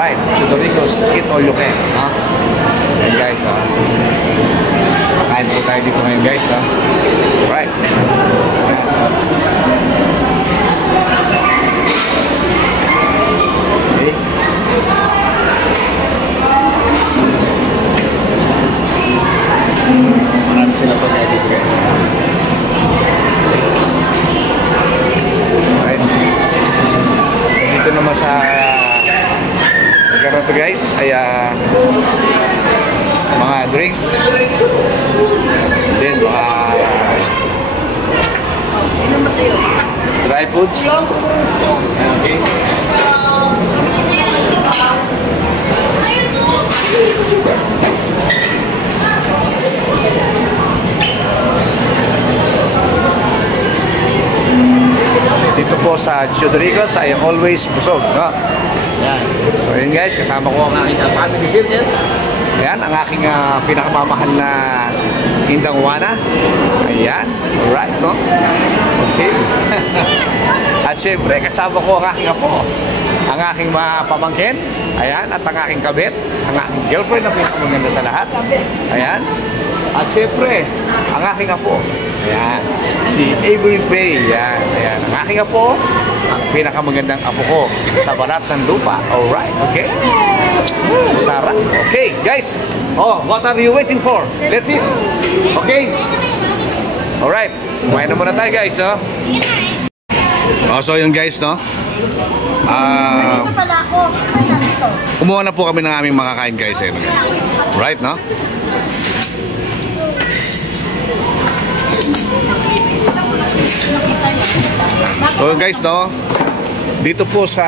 Alright, Chudoricos, eat all you can. Ayan guys, kain po tayo dito ngayon guys. Alright. Okay. Marami sila po tayo dito guys. Alright. So dito naman sa lugar na to guys ay mga drinks, then mga dry foods. Okay. Dito po sa Chudoricos ay always busog, no? Yan. So yun guys, kasama ko ang aking family circle. Ayan, ang aking pinakamamahal na Indangwana. Ayan, alright, no? Okay. At syempre, kasama ko ang aking apo, ang aking mga pamangkin. Ayan, at ang aking kabit, ang aking girlfriend na pinakamaganda sa lahat. Ayan. At syempre, ang aking apo. Ayan, si Avery Faye. Ayan, ayan. Ang aking apo, ang pinakamagandang apo ko sa balat ng lupa. Alright, okay? Sarap. Okay, guys. Oh, what are you waiting for? Let's eat. Okay? Alright. Kumain na muna tayo, guys, no? So yun, guys, no? Kumuha na po kami ng aming makakain, guys. Ayun, guys. Right, no? So guys, no, dito po sa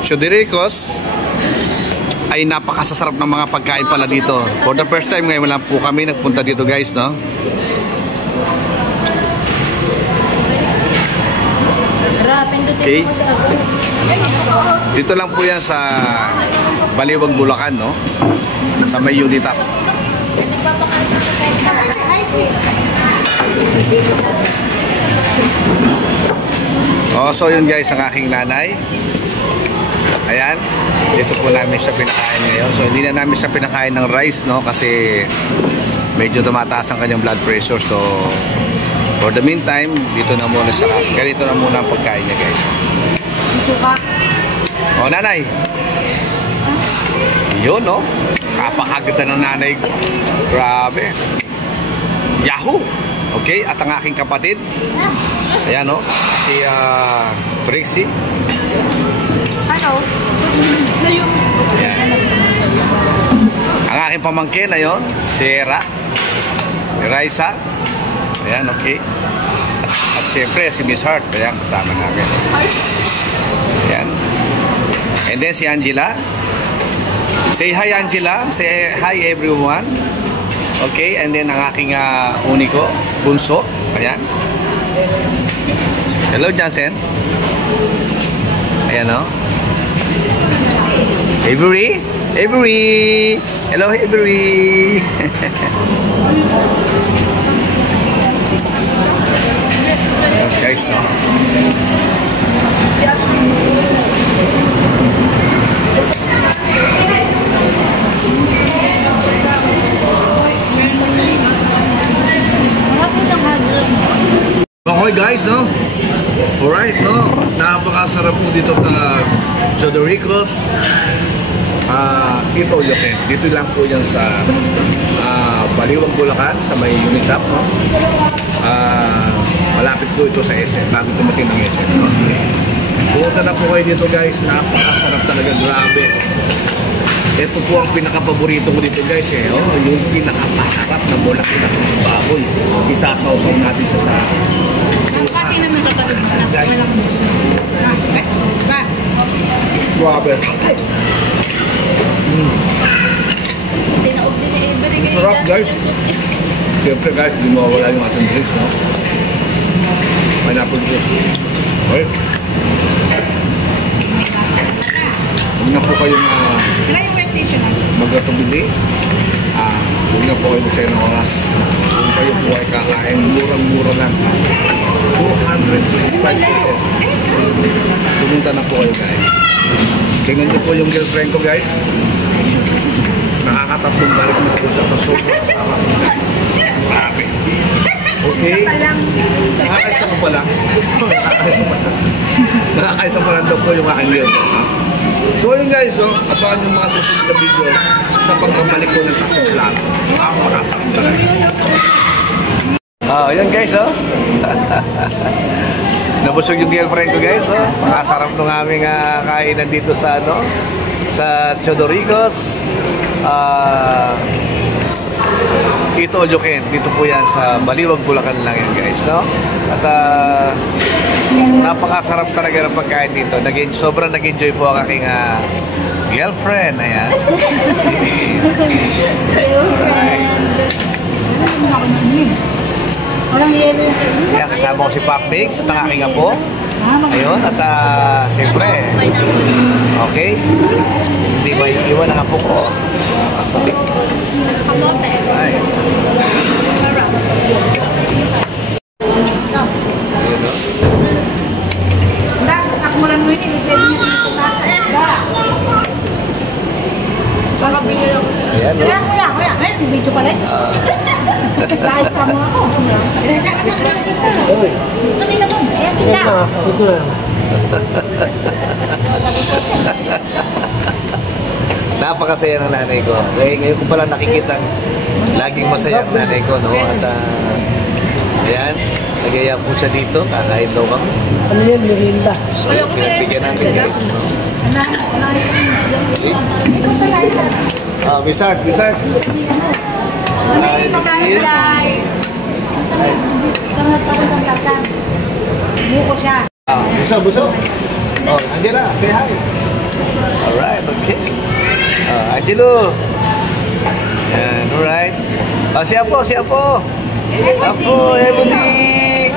Chudoricos ay napakasasarap ng mga pagkain pala dito. For the first time ngayon lang po kami nagpunta dito guys, no. Okay. Dito lang po yan sa Baliwag, Bulacan, no, sa may Unitap. So yun guys, ang aking nanay. Ayan, dito po namin siya pinakain ngayon. So hindi na namin siya pinakain ng rice, no, kasi medyo tumataas ang kanyang blood pressure. So for the meantime, dito na muna siya. Ganito na muna ang pagkain niya guys. Nanay. Yun, no, kapakaganda ng nanay ko. Grabe. Yahoo! Okay, at ang aking kapatid. Ayan, no, si Trixie. Hello. Ang aking pamangkin na yun, si Era, si Raisa. Ayan, okay. At siyempre, si Miss Hart. Ayan, kasama namin. Ayan. And then si Angela. Say hi, Angela. Say hi, everyone. Okay, and then ang aking uniko, bunso. Ayan. Hello, Johnson. Ayan, no? Avery. Avery. Hello, Avery. Guys, no? Okay guys, no? Alright, no? Napakasarap po dito sa Chudoricos. Ito yung dito lang po yan sa Baliwag, Bulacan, sa may Unitap, no? Malapit po ito sa SM, bago tumating ng SM, no? Pumunta na po kayo dito guys, napakasarap talaga, grabe. Ito po ang pinaka-paborito ko dito guys, yung pinaka-masarap na bulaki na baboy. Isasawsaw natin sa Pati naman tatawag sa guys. Grabe. Sarap guys. Siyempre guys, di mawawala yung ating drinks, no? Pineapple juice. Okay. Huwag na po kayong magkatubili. Huwag na po kayo magsaya ng oras. Kung kayo po ay kakain, murang-mura lang. 265 pesos. Pumunta na po kayo guys. Tingnan niyo po yung girlfriend ko, guys. Nakakatatlong balik na po siya. Sobrang sarap, guys. Grabe. Okay? Nakakaisa ko pa lang. Nakakaisa pa lang daw po yung aking girlfriend. So yun guys, no? Abangan yung mga susunod na video sa pagbabalik ko ng tatlong plato. Makasarap talaga. Yun guys, oh. Nabusog yung girlfriend ko guys, oh. Makasarap nung aming kainan dito sa ano, sa Chodoricos. Ito all you can. Dito po yan sa Baliwag, Bulacan lang yan guys, no? At napakasarap talaga ng pagkain dito. Sobrang nag-enjoy po ang aking girlfriend. Ayan. Ayan, kasama ko si Pop Mix at ang aking apo. Ayun, at siyempre, okay? Hindi ba iiwan ang apo ko? Kamote. Ay. Sarap. Ayun, no? Nakmulan mo yun. Sarap bigay ako. Ayan, no? Kuya. Video pala ito. Kahit ka mo ako. Sabi na ba? Ayan, kita. Napakasaya ng nanay ko. Ngayon ko pala nakikita laging masaya ang nanay ko, no? At ayan, nagaya po siya dito. Kakain daw kami. Ano yun, Mirinda? So, pinagbigyan natin guys. Miss Art. Hi guys. Buko siya. Buso. Oh, Angela, say hi. Alright, okay. Angelo. Yan, alright. Siya po. Apo, Ebony.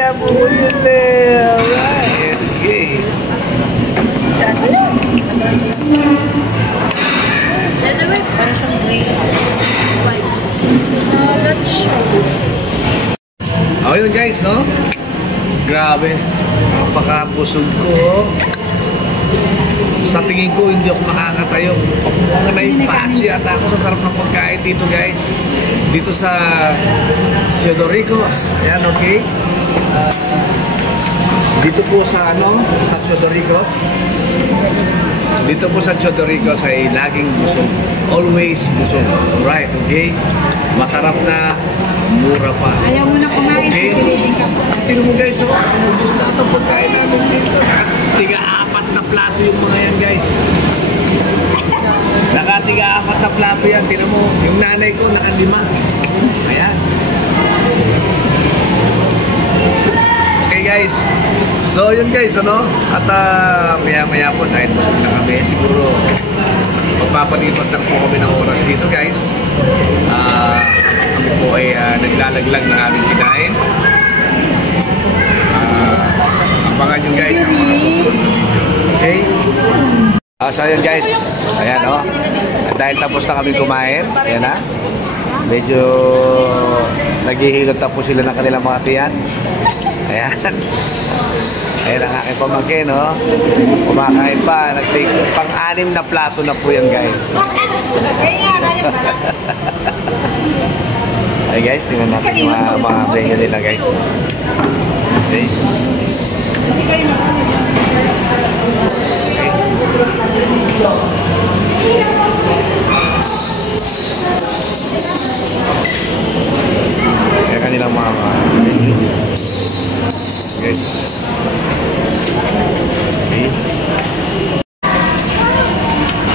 Apo po yun there. Alright, okay. Parang siyang green. Let's show. Yun guys, no? Grabe. Napakabusog ko. Sa tingin ko, hindi ako makakatayo. Mga naipatsi ata ako sa sarap ng pagkain dito guys. Dito sa Chodoricos. Ayan, okay? Dito po sa sa Chodoricos. Dito po sa Chodoricos ay laging busog. Always busog. Alright, okay? Masarap na, mura pa. Ayaw mo na kumain. Okay? Tingnan mo guys, ubus na itong pagkain namin dito. Tiga-apat na plato yung mga yan guys. Nakatiga-apat na plato yan. Tingnan mo, yung nanay ko naka-5. Ayan. Okay guys. So yun guys, ano? At maya-maya po dahil busog na kami. Siguro magpapalipas lang po kami ng oras dito guys. Kami po ay naglalaglag ng aming kinain. Abangan nyo guys ang mga susunod na video. Okay? So yun guys, ayan o. Dahil tapos na kami kumain, ayan na. Medyo naghihilot na po sila ng kanilang mga tiyan. Ayan. Ayan ang aking pamangkin, no? Kumakain pa. Nag-take pang-6 na plato na po yan guys. Ay guys, tingnan natin yung mga menu nila guys. Okay. Kaya kanilang mga menu. Guys. Okay.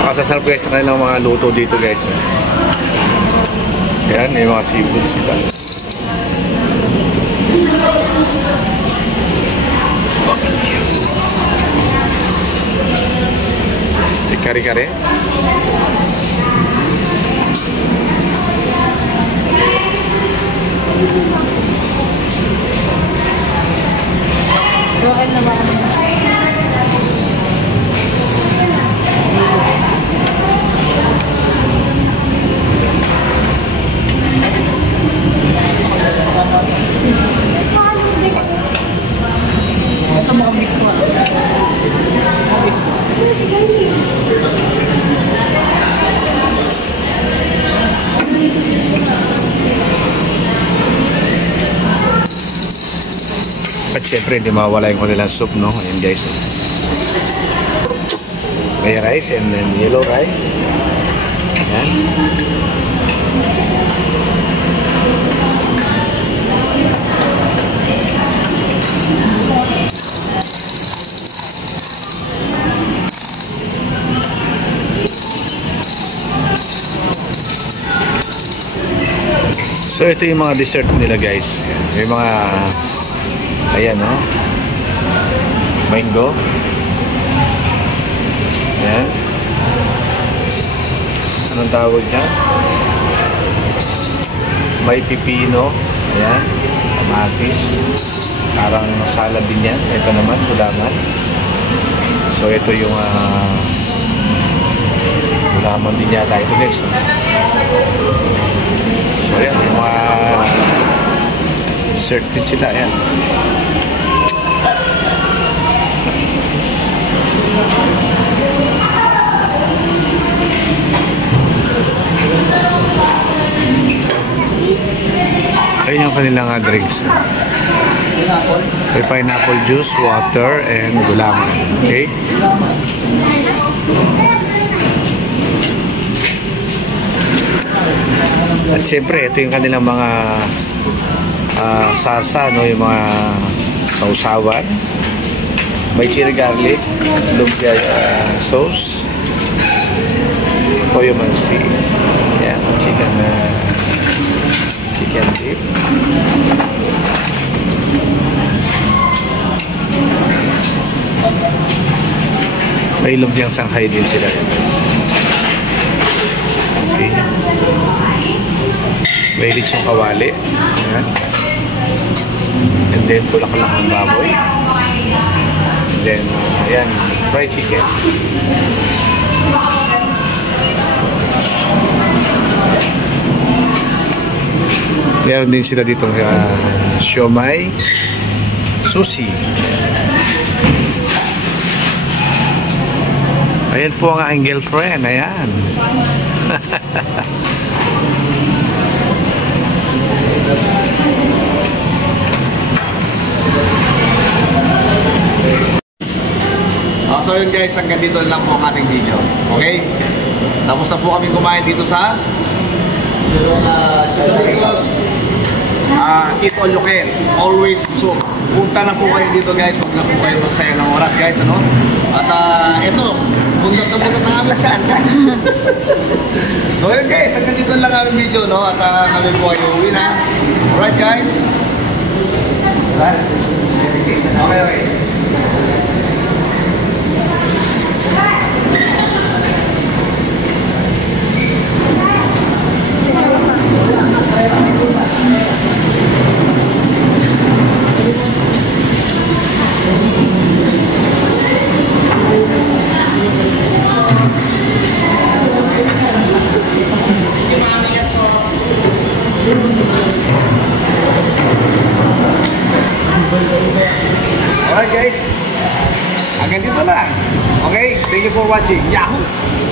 Makasasarap guys sa kanilang mga luto dito guys. Yan, may mga seafood sila. Kare-kare. Bakit naman? Ito mga mix mo. siyempre hindi mawala yung kanilang soup, no? Ayan guys. May rice and then yellow rice. Ayan. So ito yung mga dessert nila guys. May mga ayan, no? Mango. Ayan. Anong tawag dyan? May pipino. Ayan. Kamatis. Parang salad din yan. Ito naman, gulaman. So ito yung gulaman din yata ito guys. So yan, yung mga dessert din sila. Ayan. Ayun yung kanilang drinks. May pineapple juice, water, and gulaman. Okay? At syempre, ito yung kanilang mga salsa, no? Yung mga sausawan. May chili garlic, lumpia sauce, toyo mansi, yan, chicken dip. May lumpiang Shanghai din sila. Okay. May lechong kawali. Ayan. And then bulaklak ng baboy. And then, ayan, fried chicken. Meron din sila dito siomai, sushi. Ayan po ang aking girlfriend. Ayan. So yun guys, hanggang dito lang po ang ating video. Okay? Tapos na po kami kumain dito sa Eat All You Can. Always busog. Punta na po kayo dito guys. Huwag na po kayo magsayang ng oras guys. Ano? At ito, bundat na namin dyan guys. So yun guys, hanggang dito lang aming video. No? At kami po kayo uwi na. Alright guys. Okay. Alright guys, hanggang dito lang. Okay, thank you for watching. Yahoo!